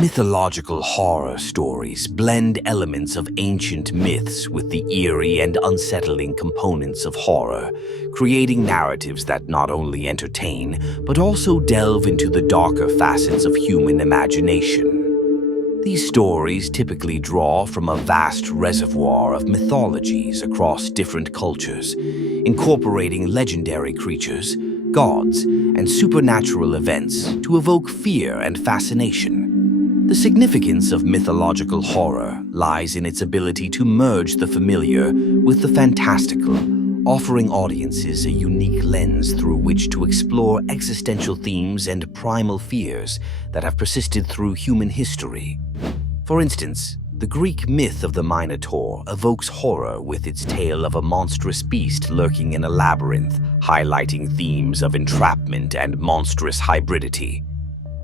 Mythological horror stories blend elements of ancient myths with the eerie and unsettling components of horror, creating narratives that not only entertain, but also delve into the darker facets of human imagination. These stories typically draw from a vast reservoir of mythologies across different cultures, incorporating legendary creatures, gods, and supernatural events to evoke fear and fascination. The significance of mythological horror lies in its ability to merge the familiar with the fantastical, offering audiences a unique lens through which to explore existential themes and primal fears that have persisted through human history. For instance, the Greek myth of the Minotaur evokes horror with its tale of a monstrous beast lurking in a labyrinth, highlighting themes of entrapment and monstrous hybridity.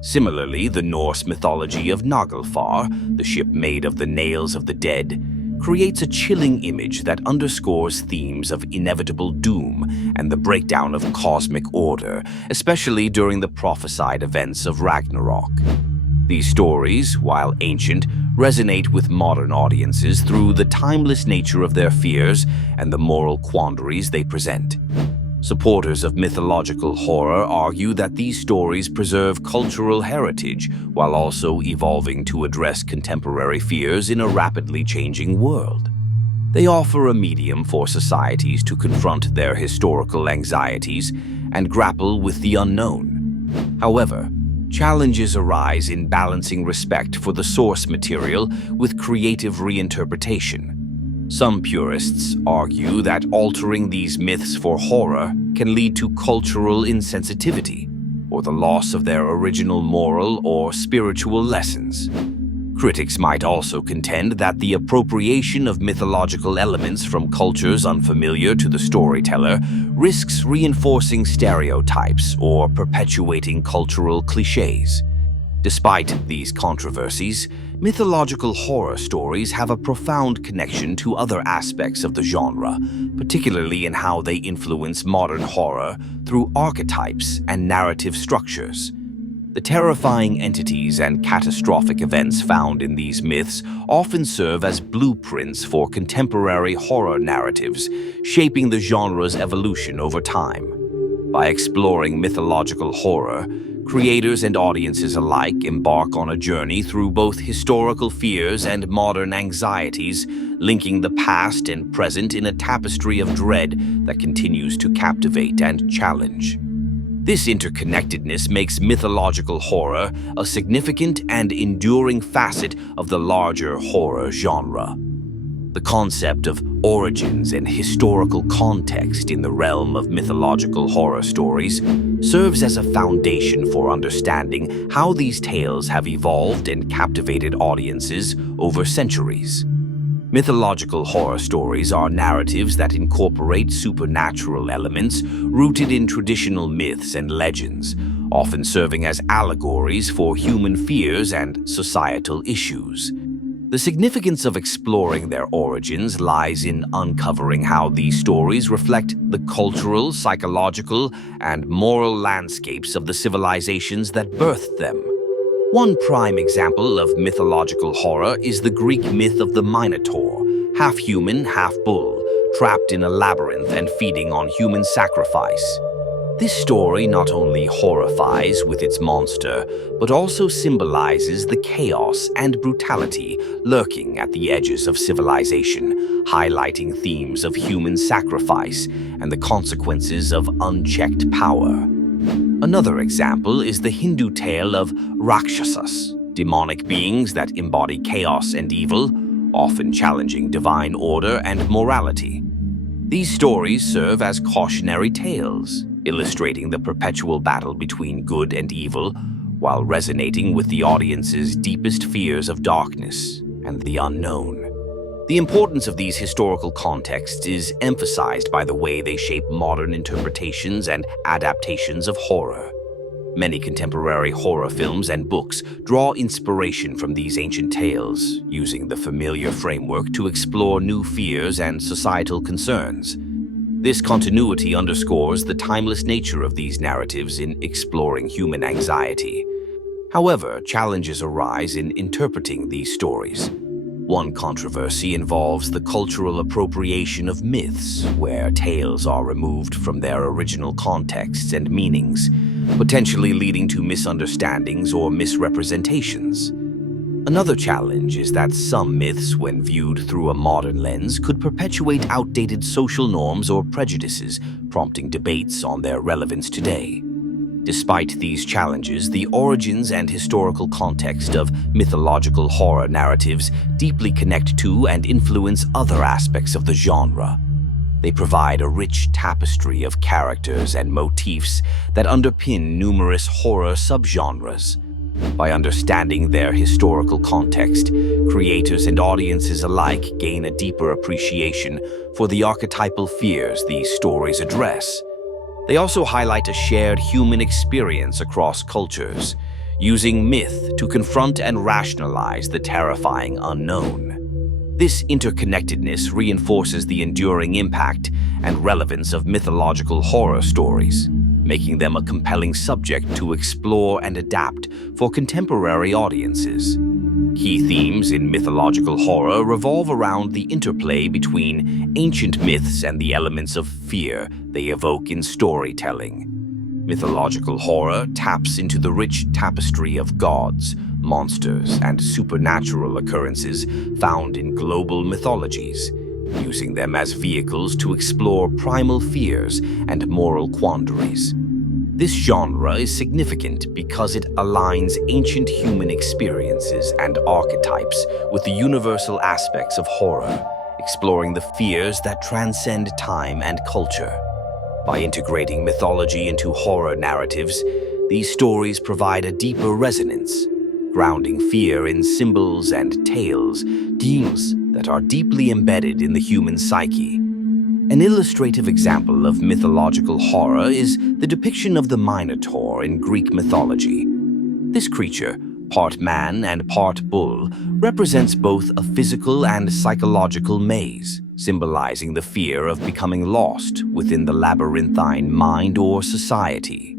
Similarly, the Norse mythology of Naglfar, the ship made of the nails of the dead, creates a chilling image that underscores themes of inevitable doom and the breakdown of cosmic order, especially during the prophesied events of Ragnarok. These stories, while ancient, resonate with modern audiences through the timeless nature of their fears and the moral quandaries they present. Supporters of mythological horror argue that these stories preserve cultural heritage while also evolving to address contemporary fears in a rapidly changing world. They offer a medium for societies to confront their historical anxieties and grapple with the unknown. However, challenges arise in balancing respect for the source material with creative reinterpretation. Some purists argue that altering these myths for horror can lead to cultural insensitivity or the loss of their original moral or spiritual lessons. Critics might also contend that the appropriation of mythological elements from cultures unfamiliar to the storyteller risks reinforcing stereotypes or perpetuating cultural cliches. Despite these controversies, mythological horror stories have a profound connection to other aspects of the genre, particularly in how they influence modern horror through archetypes and narrative structures. The terrifying entities and catastrophic events found in these myths often serve as blueprints for contemporary horror narratives, shaping the genre's evolution over time. By exploring mythological horror, creators and audiences alike embark on a journey through both historical fears and modern anxieties, linking the past and present in a tapestry of dread that continues to captivate and challenge. This interconnectedness makes mythological horror a significant and enduring facet of the larger horror genre. The concept of origins and historical context in the realm of mythological horror stories serves as a foundation for understanding how these tales have evolved and captivated audiences over centuries. Mythological horror stories are narratives that incorporate supernatural elements rooted in traditional myths and legends, often serving as allegories for human fears and societal issues. The significance of exploring their origins lies in uncovering how these stories reflect the cultural, psychological, and moral landscapes of the civilizations that birthed them. One prime example of mythological horror is the Greek myth of the Minotaur, half human, half bull, trapped in a labyrinth and feeding on human sacrifice. This story not only horrifies with its monster, but also symbolizes the chaos and brutality lurking at the edges of civilization, highlighting themes of human sacrifice and the consequences of unchecked power. Another example is the Hindu tale of Rakshasas, demonic beings that embody chaos and evil, often challenging divine order and morality. These stories serve as cautionary tales, illustrating the perpetual battle between good and evil, while resonating with the audience's deepest fears of darkness and the unknown. The importance of these historical contexts is emphasized by the way they shape modern interpretations and adaptations of horror. Many contemporary horror films and books draw inspiration from these ancient tales, using the familiar framework to explore new fears and societal concerns. This continuity underscores the timeless nature of these narratives in exploring human anxiety. However, challenges arise in interpreting these stories. One controversy involves the cultural appropriation of myths, where tales are removed from their original contexts and meanings, potentially leading to misunderstandings or misrepresentations. Another challenge is that some myths, when viewed through a modern lens, could perpetuate outdated social norms or prejudices, prompting debates on their relevance today. Despite these challenges, the origins and historical context of mythological horror narratives deeply connect to and influence other aspects of the genre. They provide a rich tapestry of characters and motifs that underpin numerous horror subgenres. By understanding their historical context, creators and audiences alike gain a deeper appreciation for the archetypal fears these stories address. They also highlight a shared human experience across cultures, using myth to confront and rationalize the terrifying unknown. This interconnectedness reinforces the enduring impact and relevance of mythological horror stories, making them a compelling subject to explore and adapt for contemporary audiences. Key themes in mythological horror revolve around the interplay between ancient myths and the elements of fear they evoke in storytelling. Mythological horror taps into the rich tapestry of gods, monsters, and supernatural occurrences found in global mythologies, using them as vehicles to explore primal fears and moral quandaries. This genre is significant because it aligns ancient human experiences and archetypes with the universal aspects of horror, exploring the fears that transcend time and culture. By integrating mythology into horror narratives, these stories provide a deeper resonance, grounding fear in symbols and tales, themes that are deeply embedded in the human psyche. An illustrative example of mythological horror is the depiction of the Minotaur in Greek mythology. This creature, part man and part bull, represents both a physical and psychological maze, symbolizing the fear of becoming lost within the labyrinthine mind or society.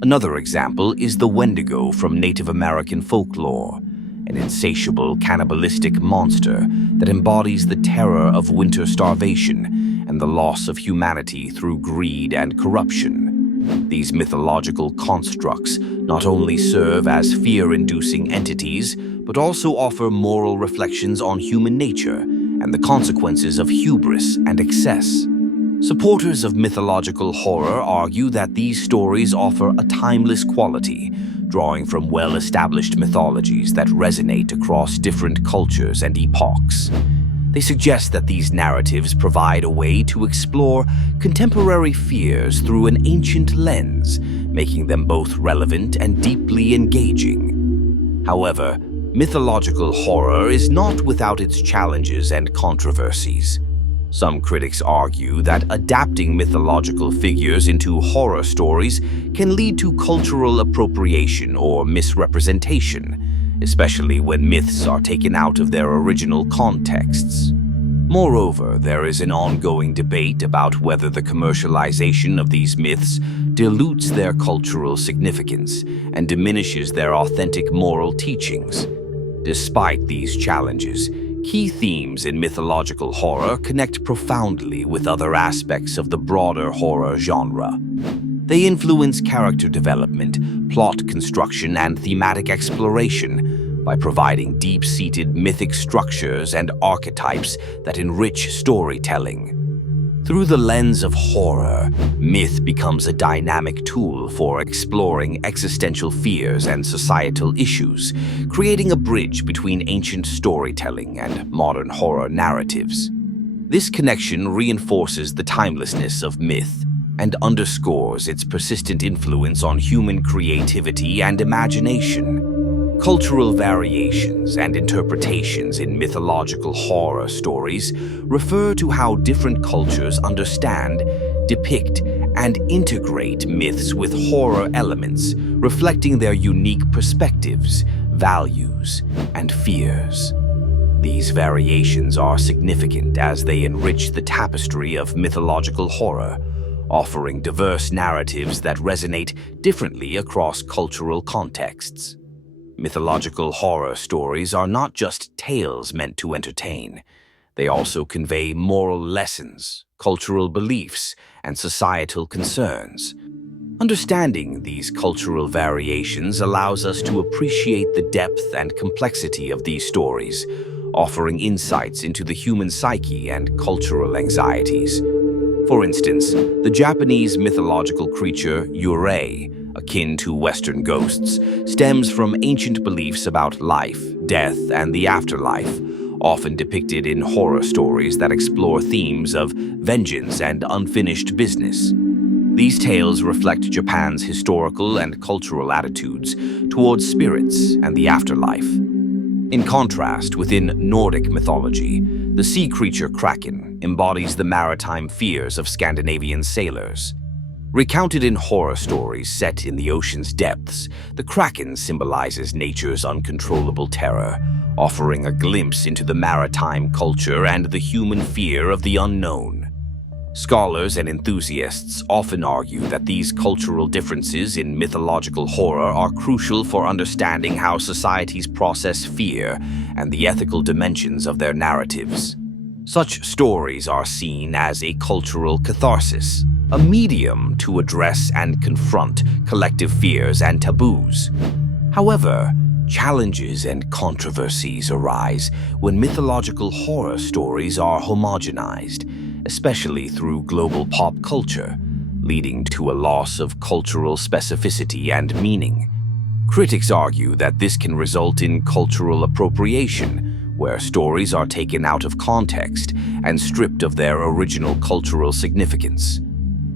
Another example is the Wendigo from Native American folklore, an insatiable cannibalistic monster that embodies the terror of winter starvation and the loss of humanity through greed and corruption. These mythological constructs not only serve as fear-inducing entities, but also offer moral reflections on human nature and the consequences of hubris and excess. Supporters of mythological horror argue that these stories offer a timeless quality, drawing from well-established mythologies that resonate across different cultures and epochs. They suggest that these narratives provide a way to explore contemporary fears through an ancient lens, making them both relevant and deeply engaging. However, mythological horror is not without its challenges and controversies. Some critics argue that adapting mythological figures into horror stories can lead to cultural appropriation or misrepresentation, especially when myths are taken out of their original contexts. Moreover, there is an ongoing debate about whether the commercialization of these myths dilutes their cultural significance and diminishes their authentic moral teachings. Despite these challenges, key themes in mythological horror connect profoundly with other aspects of the broader horror genre. They influence character development, plot construction, and thematic exploration by providing deep-seated mythic structures and archetypes that enrich storytelling. Through the lens of horror, myth becomes a dynamic tool for exploring existential fears and societal issues, creating a bridge between ancient storytelling and modern horror narratives. This connection reinforces the timelessness of myth and underscores its persistent influence on human creativity and imagination. Cultural variations and interpretations in mythological horror stories refer to how different cultures understand, depict, and integrate myths with horror elements, reflecting their unique perspectives, values, and fears. These variations are significant as they enrich the tapestry of mythological horror, offering diverse narratives that resonate differently across cultural contexts. Mythological horror stories are not just tales meant to entertain. They also convey moral lessons, cultural beliefs, and societal concerns. Understanding these cultural variations allows us to appreciate the depth and complexity of these stories, offering insights into the human psyche and cultural anxieties. For instance, the Japanese mythological creature eerie, akin to Western ghosts, stems from ancient beliefs about life, death, and the afterlife, often depicted in horror stories that explore themes of vengeance and unfinished business. These tales reflect Japan's historical and cultural attitudes towards spirits and the afterlife. In contrast, within Nordic mythology, the sea creature Kraken embodies the maritime fears of Scandinavian sailors. Recounted in horror stories set in the ocean's depths, the Kraken symbolizes nature's uncontrollable terror, offering a glimpse into the maritime culture and the human fear of the unknown. Scholars and enthusiasts often argue that these cultural differences in mythological horror are crucial for understanding how societies process fear and the ethical dimensions of their narratives. Such stories are seen as a cultural catharsis, a medium to address and confront collective fears and taboos. However, challenges and controversies arise when mythological horror stories are homogenized, especially through global pop culture, leading to a loss of cultural specificity and meaning. Critics argue that this can result in cultural appropriation, where stories are taken out of context and stripped of their original cultural significance.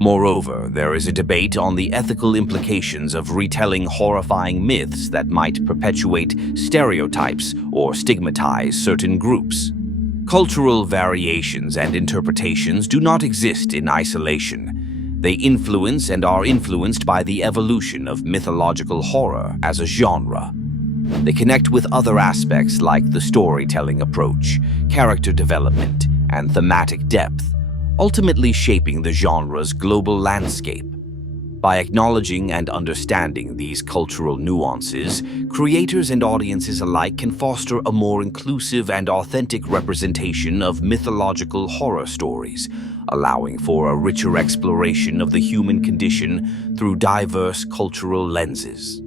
Moreover, there is a debate on the ethical implications of retelling horrifying myths that might perpetuate stereotypes or stigmatize certain groups. Cultural variations and interpretations do not exist in isolation. They influence and are influenced by the evolution of mythological horror as a genre. They connect with other aspects like the storytelling approach, character development, and thematic depth, ultimately shaping the genre's global landscape. By acknowledging and understanding these cultural nuances, creators and audiences alike can foster a more inclusive and authentic representation of mythological horror stories, allowing for a richer exploration of the human condition through diverse cultural lenses.